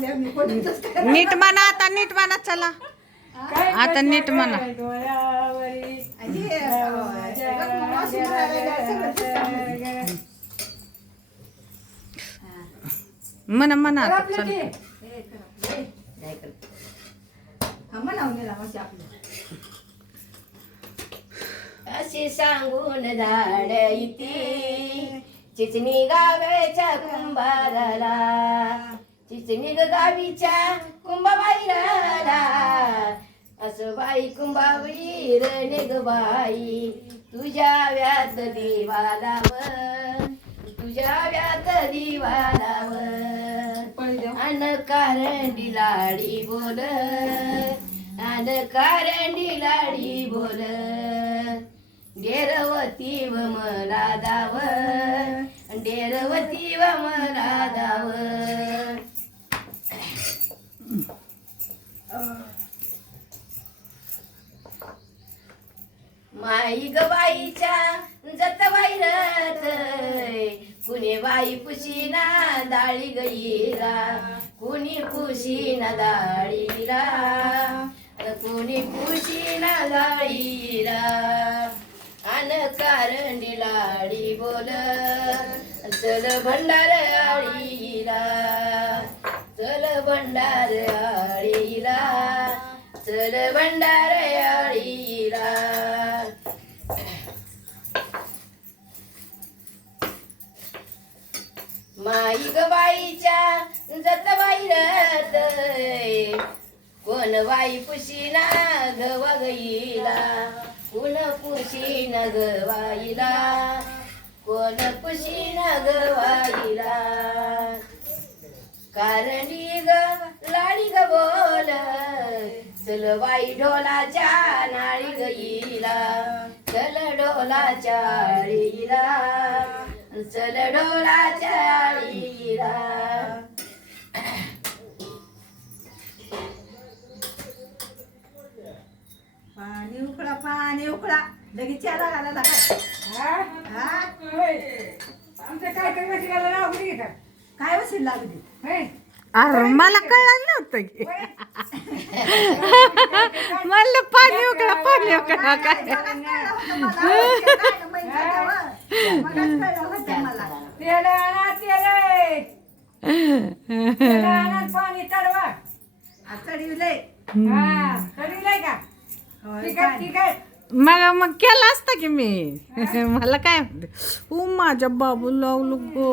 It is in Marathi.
लागले मी कोणतंच काय नीट म्हणा आता, नीट म्हणा चला आता नीट म्हणा. आणि हे, मावशी म्हणायला सगळं दिसतं. म्हणा म्हणा आता चला. हे करा, हे, काय करते? हा म्हणावं नेला मावशी आपलं. अशी सांगून झाड इथे चिचणी गावाच्या कुंभाराला, चिचणी गावीच्या कुंभाबाईला, असं बाई कुंभावीर निग बाई, तुझ्या व्यात दिवा लाव, तुझ्या व्यात दिवा लाव, अन कारंडी लाडी बोल, अन कारंडी लाडी बोल, डेरवती व मला दाव, डेरवती व मला दाव. माई ग बाईच्या जत वाईरत, कुणी बाई पुशीना दाळी गईला, कुणी पुशीना दाळीला, कुणी पुशीना दाळीला, अन कारंडी लाडी बोल, चल भंडार आळीला, चल भंडार आळीला, चल भंडार आळीला. माई ग बाईच्या जत वाईरत, कोण बाई पुशीना गवा गईला, कोण पुशीना गवाईला, कोण पुशीना गवाईला, कारणी ग लाडी ग बोल, चल बाई ढोलाच्या नाळी गईला, चल ढोलाच्या आळीला, चल ढोलाच्या आळीला. पाणी उकळा, पाणी उकळा, लगेच चहा घालायला काय? आमचं काय करण्याची गरज लागली का? काय वशील लागली? हे? अरे मला कळलं नव्हतं की म्हणलं पाणी उकळा, पाणी उकळा काय. तेल आणा, तेल आहे. तेल आणा, पाणी चढवा. चढविलंय. हा, चढविलंय का? ठीक आहे, ठीक आहे. मग केलं असतं की मी. मला काय म्हणते माझ्या बाबू लावलो गो.